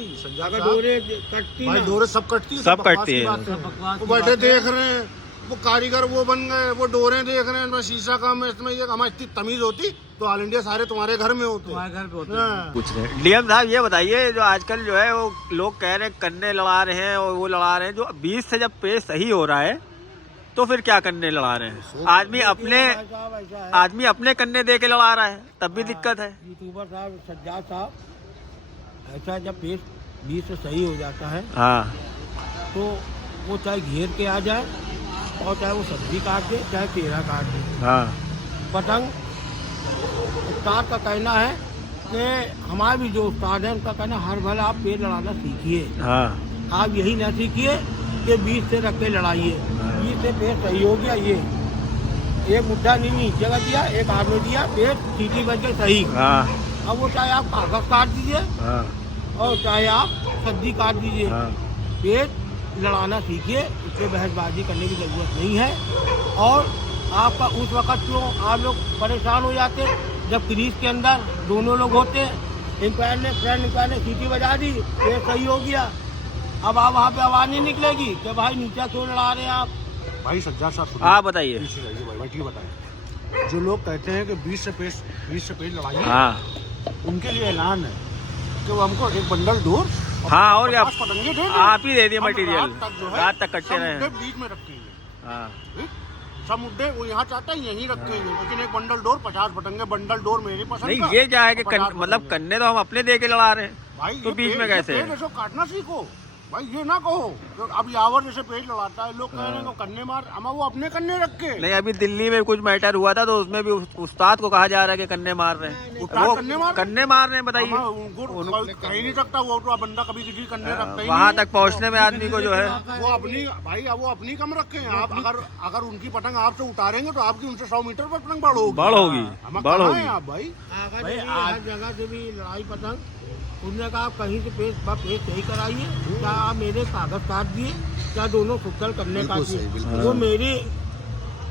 भाई सज्जाद अगर साहब, डोरे कटती भाई ना, डोरे सब कटती है, सब बकवास कटती की है। बात बकवास वो की बैठे बात है। देख रहे हैं, वो कारीगर वो बन गए, वो डोरे देख रहे हैं, इनमें शीशा काम है, इसमें ये हमारी इतनी तमीज होती तो ऑल इंडिया सारे तुम्हारे घर में होते। तुम्हारे घर पे होते हैं। हाँ। पूछ रहे हैं डीएम साहब, ये बताइए जो आजकल जो है वो लोग कह रहे हैं कन्ने लड़ा रहे हैं और वो लड़ा रहे हैं, जो बीच से जब पेज सही हो रहा है तो फिर क्या कन्ने लड़ा रहे हैं? आदमी अपने भाई साहब ऐसा है, आदमी अपने कन्ने दे के लड़ा रहा है, तब भी दिक्कत है। यूट्यूबर साहब सज्जाद साहब, ऐसा जब पेश बीच से सही हो जाता है हाँ तो वो चाहे घेर के आ जाए और चाहे वो सब्जी काट दे चाहे पेड़ा काट दे, हाँ पतंग उस्ताद का कहना है कि हमारे भी जो उस्ताद हैं उनका कहना हर भला आप पेड़ लड़ाना सीखिए, हाँ आप यही ना सीखिए कि बीच से रख के लड़ाइए। बीच से पेड़ सही हो गया, ये एक मुद्दा नहीं नीचे का दिया, एक हाथ में दिया, पेड़ सीटी बज के सही। हाँ अब वो चाहे आप कागज काट दीजिए हाँ और चाहे आप सब्जी काट दीजिए, हाँ पेड़ लड़ाना सीखिए, इसमें बहसबाजी करने की जरूरत नहीं है। और आपका उस वक्त क्यों आप लोग परेशान हो जाते जब क्रीज के अंदर दोनों लोग होते, एम्पायर ने फ्रंट एम्पायर ने सीटी बजा दी, पेड़ सही हो गया। अब आप वहाँ पे आवाज नहीं निकलेगी कि भाई नीचा क्यों लड़ा रहे हैं आप। भाई सज्जाद साहब सुनिए। आप बताइए। पीछे रहिए भाई, बैठिए बताइए। जो लोग कहते हैं कि बीच से पेज लड़ाइए, हाँ उनके लिए ऐलान है कि वो हमको एक बंडल डोर हाँ, और क्या 50 पतंगे दे दें। आप ही दे दिए हम मटेरियल, रात तक जो है, रात तक कटते सब रहे। मुद्दे बीच में रखेंगे। हाँ ठीक? सब मुद्दे वो यहाँ चाहता है यहीं रखेंगे, लेकिन एक बंडल डोर 50 पतंगे, बंडल डोर मेरी पसंद नहीं, का, ये क्या है कि और 50 मतलब पतंगे। कन्ने तो हम अपने दे के लड़ा रहे हैं, भाई तो ये बीच में पेड़- कैसे ये है? पेड़ ऐसे काटना सीखो भाई, ये ना कहो तो अब यावर जैसे पेड़ लड़ाता है, लोग कह रहे हैं कि कन्ने मार, अमा वो अपने कन्ने रख के। नहीं, अभी दिल्ली में कुछ मैटर हुआ था तो उसमें भी उस्ताद को कहा जा रहा है कि कन्ने मार रहे हैं। उस्ताद वो कन्ने मार रहे हैं? कन्ने मार रहे हैं, अमा बताइए। उनको कह ही नहीं सकता, वो तो बंदा कभी किसी कन्ने रखता ही वहां नहीं तक पहुंचने में आदमी को जो है, वो अपनी भाई वो अपनी कम रखे हैं। आप अगर उनकी पतंग आपसे उतारेंगे तो आपकी उनसे 100 मीटर पर पतंग बढ़ होगी। बढ़ होगी, हम बढ़ कहाँ होगी। हैं आप भाई? भाई हर जगह से भी लड़ाई पतंग, उनने कहा आप कहीं से पेज सही कराइए, क्या आप मेरे कागज काट दिए, क्या दोनों फुटकर करने का वो मेरी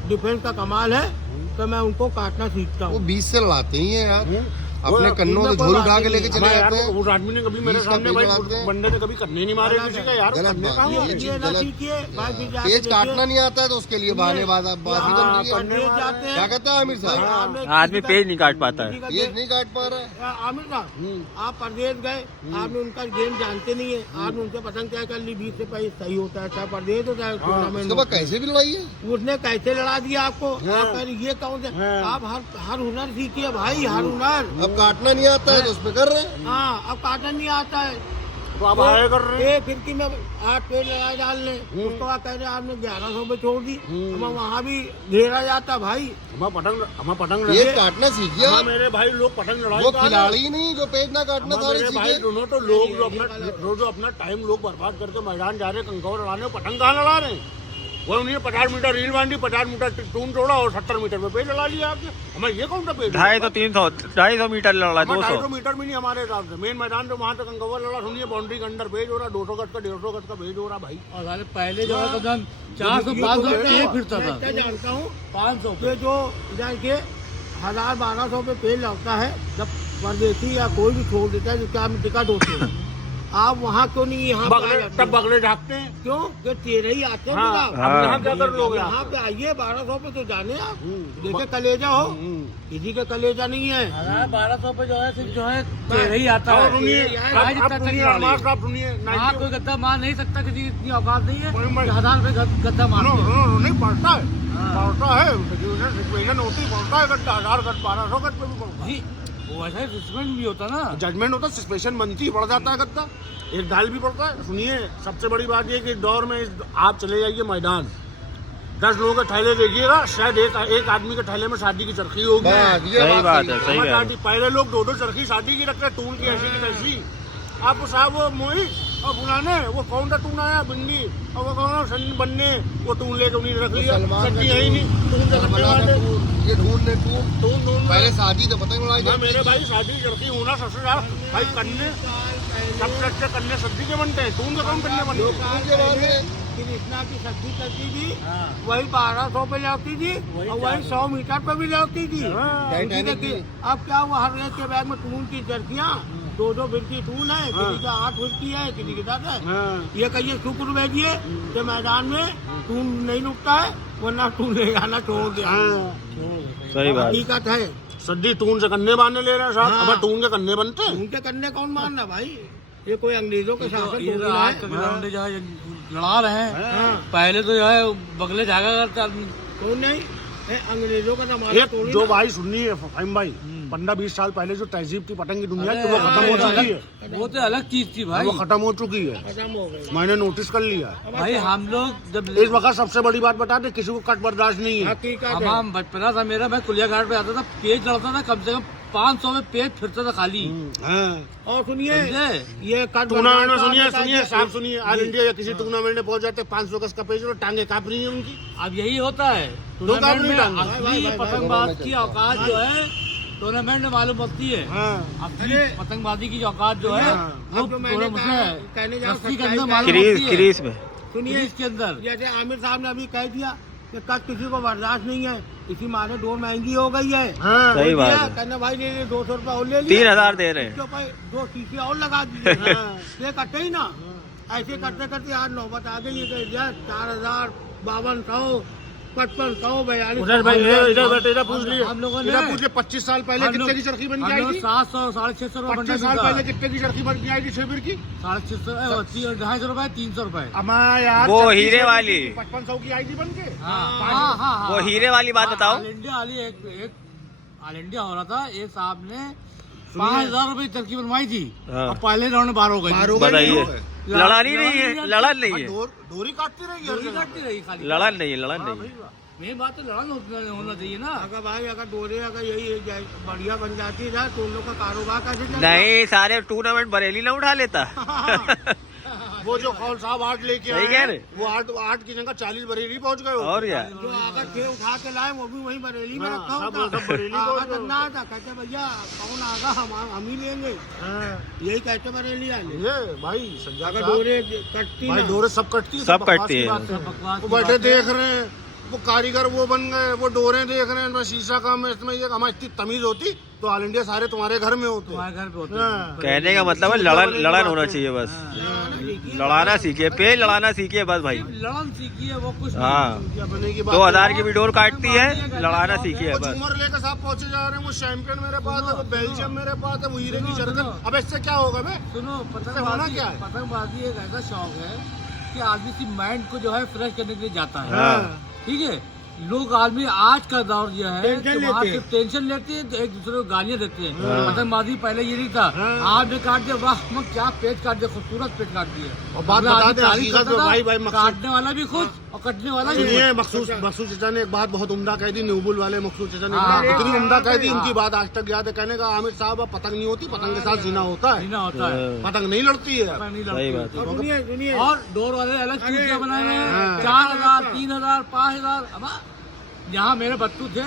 डिफेंस का कमाल है तो मैं उनको काटना सीखता वो हूँ। बीच से लड़ाते ही हैं यार, अपने वो कन्नों से कोई झोल बात उठा के नहीं लेके है। चले यार जाते हैं। उस आदमी ने कभी मेरे बीच का सामने पेज भाई लगाते हैं। बंदे ने कभी कन्ने नहीं मारे किसी का, यार गलत कन्ने बात कहाँ है, हुए? ये ना सीखिए भाई, फिर जाके पेज देखिए, काटना नहीं आता है तो उसके लिए बहाने बाजी बन रही है। परदेश जाते हैं, क्या कहता है आमिर भाई, साहब? आपने आदमी किसी पेज का- नहीं काट पाता है। किसी का पेज नहीं काट पा रहा है। आमिर साहब आप परदेश गए, आपने उनका गेम जानते नहीं है, आपने उनसे पतंग क्या कर ली, बीच से पैसे सही होता है, चाहे परदेश हो चाहे टूर्नामेंट उसके बाद कैसे भी लड़ाई है। उसने कैसे लड़ा दिया आपको, आप कह रहे ये कौन से, आप हर हुनर सीखिए भाई, हर हुनर। अब काटना नहीं आता है तो उस पे कर रहे हैं। हाँ अब काटन नहीं आता है तो आप आए कर रहे हैं। ये फिरकी में 8 पेड़ लगाए डालने, उसको आप कह रहे हैं आपने 1100 पे छोड़ दी, अब वहाँ भी घेरा जाता भाई। हम पतंग पेज लड़े। काटना सीखिए हाँ, आप। मेरे भाई लोग पतंग लड़ाई वो का है। खिलाड़ी ही नहीं जो पेज ना काटना हमारे सारे मेरे भाई सीखे। दोनों तो लोग जो अपना टाइम लोग बर्बाद करके मैदान जा रहे हैं कंकावर लड़ाने, पतंग कहाँ लड़ा रहे हैं? वो उन्हें 50 मीटर रील बांधी, 50 मीटर टून छोड़ा और 70 मीटर में पेड़ लड़ा लिया आपने। हमें ये कौन सा पेड़? 250 मीटर लड़ा, 200। 250 मीटर भी नहीं हमारे हिसाब से, मेन मैदान तो वहाँ तक कंकावर लड़ा। सुनिए बाउंड्री के अंदर पेज हो रहा, 200 गज का 150 गज का पेज हो रहा भाई। और पहले जो है कदम 400-500 पे फिरता था, मैं जानता हूँ 500 पे जो देखिए 1000-1200 पे पेड़ लगता है जब परदेसी या कोई भी छोड़ देता है, जो क्या में टिकट होते हैं। आप वहाँ क्यों नहीं यहाँ पे आ जाते तब हैं? बगले ढाकते हैं। क्यों कि तेरे ही आते हैं हाँ, साहब। अब यहाँ क्या कर लोगे यहाँ आप? पे आइए 1200 पे तो जाने आप, देखे कलेजा हो, किसी का कलेजा नहीं है। 1200 पे जो है सिर्फ जो है तेरह ही आता और है। सुनिए, आज अब इतना सुनिए, चल हमारे साहब सुनिए, वहाँ कोई गद्दा मार नहीं सकता, किसी की इतनी औकात नहीं है कोई कि 1000 पे गद्दा मार नो, दे। नो, नो, नहीं पड़ता है, पड़ता है, सिचुएशन होती है, पड़ता है गड्ढा, 1000 गज 1200 गज पे भी पड़ता है। जी, वो ऐसा जजमेंट भी होता ना। जजमेंट होता है, सिचुएशन बनती है, बढ़ जाता है गद्दा, एक डाल भी पड़ता है। सुनिए सबसे बड़ी बात ये कि दौर में आप चले जाइए मैदान, 10 लोगों के थैले देखिएगा, शायद एक आदमी के थैले में शादी की चरखी होगी। बात, ये सही बात है, सही सही हमारे है। दादी पहले लोग 2-2 चरखी शादी की रखते, टून की ऐसी की तैसी। आपको साहब वो मोहित और बुलाने, वो कौन सा टून आया बिंदी, और वो कौन सा बनने, वो टून लेके उन्हीं ने रख लिया, सलमान का चटनी है ही नहीं, टून से रखने करबला का वाले, टून, ये ढूंढ ने टून। टून पहले शादी तो पतंग लड़ाई मैं जाती मेरे थी। भाई शादी की चरखी होना सबसे ज्यादा भाई कन्ने, सबसे अच्छे कन्ने सब्जी के बनते हैं, टून के कौन कन्ने बनते हैं? टून के बाद में कृष्णा की सब्जी करती थी, वही 1200 पे लगती थी और वही 100 मीटर पे भी लगती थी। टाइटैनिक की। अब क्या हुआ, हर रेत के बैग में टून की चरखियाँ 2 फिरकी टून है, किसी का 8 फिरकी है, किसी के 10 है। हाँ। ये कहिए शुक्र भेजिए कि मैदान में टून नहीं रुकता है, वरना टून ले जाना छोड़ दिया। सही बात। हकीकत है। सड्डी टून से कन्ने बांधने ले रहे हैं साहब। हाँ। अब टून के कन्ने बनते हैं। टून के करने कौन मारना भाई, ये कोई अंग्रेजों के शासन ये थोड़ी तो ना आज है। का ग्राउंड जो है लड़ा रहे हैं। हाँ। पहले तो जो है बगले जागा करता आदमी। कौन नहीं, ये अंग्रेजों का जमाना एक थोड़ी जो ना। भाई सुनिए फाहिम भाई, 15-20 साल पहले जो तहजीब थी पतंग की दुनिया की, वो अरे, खत्म हो अरे, चुकी है। वो तो अलग चीज थी भाई। वो खत्म हो चुकी है, खत्म हो गई। मैंने नोटिस कर लिया है। भाई हम लोग जब इस वक्त सबसे बड़ी बात बता दे, किसी को कट बर्दाश्त नहीं है। हकीकत है। हम बचपना था मेरा, मैं कुलिया घाट पे आता था, पेज लड़ता था कम से कम 500 में पेज फिरता था खाली। हाँ। और सुनिए, समझे? ये टूर्नामेंट में सुनिए साहब सुनिए, ऑल इंडिया या किसी टूर्नामेंट में पहुंच जाते 500 गज का पेज और टांगे कांप रही है उनकी। अब यही होता है टूर्नामेंट में। असली पतंगबाज की औकात जो है टूर्नामेंट में मालूम होती है। अपनी अरे, पतंगबाजी की औकात जो है वो अब जो मैंने टूर्नामेंट कहा, में कहने जाओ रस्सी के सच्चाई अंदर क्या है। मालूम होती है। क्रीज में। सुनिए, क्रीज के अंदर जैसे आमिर साहब ने अभी कह दिया कि कद किसी को बर्दाश्त नहीं है, इसी माने डोर महंगी हो गई है। हाँ। सही बात है। कहना भाई ले 200 रुपये और ले लिया, 3000 दे रहे हैं। इसके ऊपर 2 शीशे और लगा दिए। ये कटे ही ना, ऐसे करते करते आज नौबत आ गई है कि 4,000, 5200, 5500, 4200। उधर भाई इधर बैठे, इधर पूछ लिए, हम लोगों ने इधर पूछ लिए 25 साल पहले हम कितने लोग- की चरखी बन के हम आई लोग थी? 700 650 रुपए 25 साल पहले कितने की चरखी बन के आई थी शिविर की? 650 250 रुपए 300 रुपए। हमारा यार वो चरखी हीरे शिविर वाली। की 5500 की आई थी बन के। हाँ। वो हीरे वाली बात बताओ। ऑल इंडिया वाली एक ऑल इंडिया हो रहा था, एक साहब ने 5000 रुपए की तरकीब बनवाई थी। हाँ। और पहले राउंड 12 हो गई। बाहर हो गई, बताइए। नहीं हो गए। लड़ानी नहीं है, लड़न नहीं है, डोरी काटती रही हर डोरी जगह। काटती रही खाली। लड़न नहीं है, लड़न नहीं है। मेन बात तो लड़न होना चाहिए ना। अगर भाई अगर डोरे अगर यही बढ़िया बन जाती है तो उन लोग का कारोबार कैसे चलेगा? नहीं, सारे टूर्नामेंट बरेली ना उठा लेता। वो जो कौल साहब 8 लेके सही आए कह रहे। वो 8 की जगह 40 बरेली पहुंच गए हो। और क्या। जो अगर 6 उठा के लाए वो भी वहीं बरेली में हाँ, रखा सब होता। बरेली को- आगा चलना था, कहते भैया कौन आगा, हम ही लेंगे। हाँ। यही कहते बरेली वाले। ये भाई संजय अगर साहब, डोरे कटती भाई ना, डोरे सब कटती है, सब बकवास कटती की है। बात सब बकवास वो की बैठे बात है। देख रहे हैं, वो कारीगर वो बन गए, वो डोरे देख रहे हैं, इनमें शीशा काम है, इसमें ये हमारी इतनी तमीज होती तो ऑल इंडिया सारे तुम्हारे घर में होते। तुम्हारे घर पे होते हाँ। कहने का मतलब है लड़न होना चाहिए बस। लड़ाना सीखिए, पेज लड़ाना सीखिए बस भाई। लड़न सीखी है वो कुछ हाँ, क्या बने की बात 2000 की भी डोर काटती है, लड़ाना सीखिए वो बस। झूमर लेकर साहब पहुंचे जा रहे हैं, वो चैंपियन मेरे पास है, वो बेल्जियम मेरे पास है, वो हीरे की चरखन। अब इससे क्या होगा बे? सुनो, इससे होना क्या है? पतंगबाजी एक ऐसा शौक है कि आदमी की माइंड को जो है फ्रेश करने के लिए जाता है। हाँ। ठीक है, लोग आदमी आज का दौर जो है टेंशन कि वहाँ लेते सिर्फ टेंशन लेते हैं, तो एक दूसरे को गालियां देते हैं। हाँ। पतंगबाजी पहले ये नहीं था, आपने काट दिया, वाह हम क्या पेज काट दिया, खूबसूरत पेज काट दिया। और बात अगला बता आदमी दें, तारीफ हकीकत करता में था, भाई मकसूद- काटने वाला भी खुश और कटने वाला भी सुनिए, खुश। मखसूस चाचा ने एक बात बहुत उम्दा कह दी, न्यूबुल वाले मखसूस चाचा ने हाँ, इतनी उम्दा कह दी, हाँ। इनकी बात आज तक याद है। कहने का आमिर साहब अब पतंग नहीं होती, पतंग के साथ जीना होता है, जीना होता है, पतंग नहीं लड़ती है। पतंग नहीं सही लड़ती बात है। और सुनिए सुनिए, और डोर वाले अलग चूतियां बनाए हुए हैं, हाँ। 4000, 3000, 5000। अब यहाँ मेरे बच्चू थे,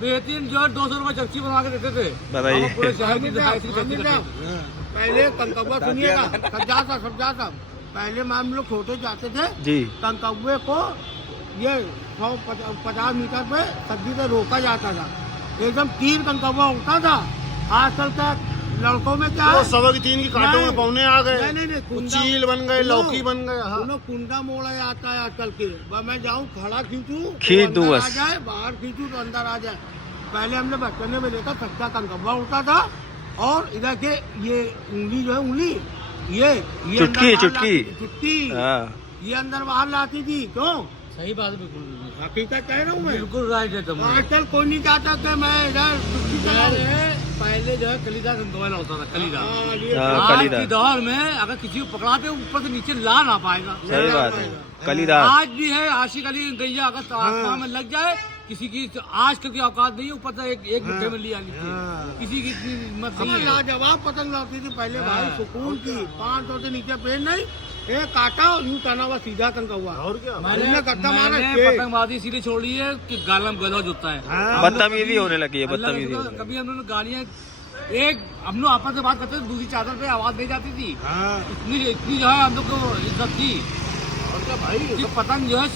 बेहतरीन जो है 200 रुपए चर्ची बनवा के देते थे। बताइए। हम पूरे शहर की दिखाई थी आमिर साहब, पहले कंकवा सुनिएगा, सब जा पहले में हम लोग छोटे जाते थे, जी। कंकवे को ये 150 मीटर पे सब्जी से रोका जाता था, एकदम तीर कंकवा होता था। आजकल का लड़कों में क्या वो है, सवा की 3 की कांटों में पौने आ गए, नहीं, वो चील बन गए, लौकी बन गए। हाँ। दोनों कुंडा मोड़ा जाता है आजकल के। बस मैं जाऊँ खड़ा खींचूं तो खींच दूं अंदर बस। आ जाए, बाहर खींचूं तो अंदर आ जाए। पहले हमने बचपने में देखा सच्चा कंकवा उड़ता था, और इधर के ये उंगली जो है उंगली ये चुटकी, अंदर बाहर चुटकी। लाती थी, चुटकी हाँ। ये अंदर बाहर लाती थी। क्यों? सही बात है, बिल्कुल हकीकत कह रहा हूँ मैं। बिल्कुल राइट है तुम। आजकल कोई नहीं चाहता कि मैं इधर चुटकी चलाऊं। पहले जो है कलीदा कंकवा होता था, कलीदा। हाँ, ये हाँ, आज कलीदा। के दौर में अगर किसी को पकड़ाते ऊपर से नीचे ला ना पाएगा। सही बात है, कलीदार। आज भी है आशिक अली गैया अगर आसमान में लग जाए, किसी की आज कल की औकात नहीं है, ऊपर से एक मुट्ठे में लिया लीजिए। किसी की इतनी हिम्मत नहीं है। लाजवाब पतंग लाती थी पहले भाई, सुकून की। 500 से नीचे पेड़ नहीं, एक काटा और यूं टाना हुआ सीधा कंकवा। और क्या? हमने गत्ता मारा मैंने छह। पतंगबाजी इसीलिए छोड़ी है कि गालम गलौज होता है। बदतमीजी होने लगी है, अल्लाह बदतमीजी के होने शुक्र, लगी। कभी हम लोग गाड़ियाँ एक हम लोग आपस में बात करते थे, दूसरी चादर पे आवाज नहीं जाती थी। हाँ। इतनी जो है हम लोग को इज्जत थी और क्या भाई, कि पतंग जो है